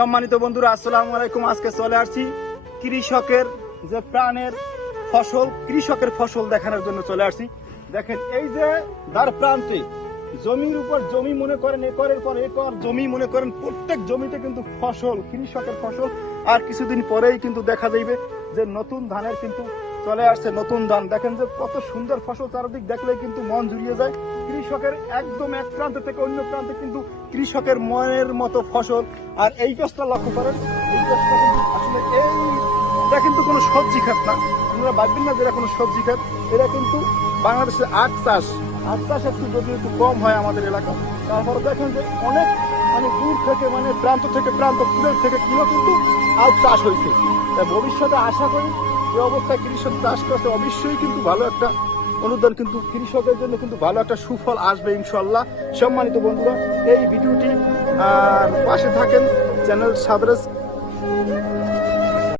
সম্মানিত বন্ধুরা, আসসালামু আলাইকুম। আজকে চলে আসছি কৃষকের যে প্রাণের ফসল, কৃষকের ফসল দেখানোর জন্য চলে আসছি। দেখেন, এই যে তার প্রান্তে জমির উপর জমি মনে করেন, একরের পর একর জমি মনে করেন, প্রত্যেক জমিতে কিন্তু ফসল, কৃষকের ফসল, আর কিছুদিন পরেই কিন্তু দেখা যাইবে যে নতুন ধানের কিন্তু চলে আসছে নতুন ধান। দেখেন যে কত সুন্দর ফসল, চারদিক দেখলে কিন্তু মন জুড়িয়ে যায়। কৃষকের একদম এক প্রান্ত থেকে অন্য প্রান্তে কিন্তু কৃষকের মনের মতো ফসল। আর এই গাছটা লক্ষ্য করেন, এই আসলে এইটা কিন্তু কোনো সবজি খাত না। আপনারা ভাববেন না যে এটা কোনো সবজি খাত। এটা কিন্তু বাংলাদেশের আখ চাষ। আখ চাষ একটু যদি একটু কম হয় আমাদের এলাকা। তারপরে দেখেন যে অনেক মানে দূর থেকে মানে প্রান্ত থেকে প্রান্ত কিলো থেকে কিলো কিন্তু আখ চাষ হয়েছে। তাই ভবিষ্যতে আশা করি যে অবস্থায় কৃষক চাষ করছে, অবশ্যই কিন্তু ভালো একটা অনুদান কিন্তু কৃষকের জন্য কিন্তু ভালো একটা সুফল আসবে ইনশাল্লাহ সম্মানিত বন্ধুরা, এই ভিডিওটি পাশে থাকেন চ্যানেল সাবরেজ।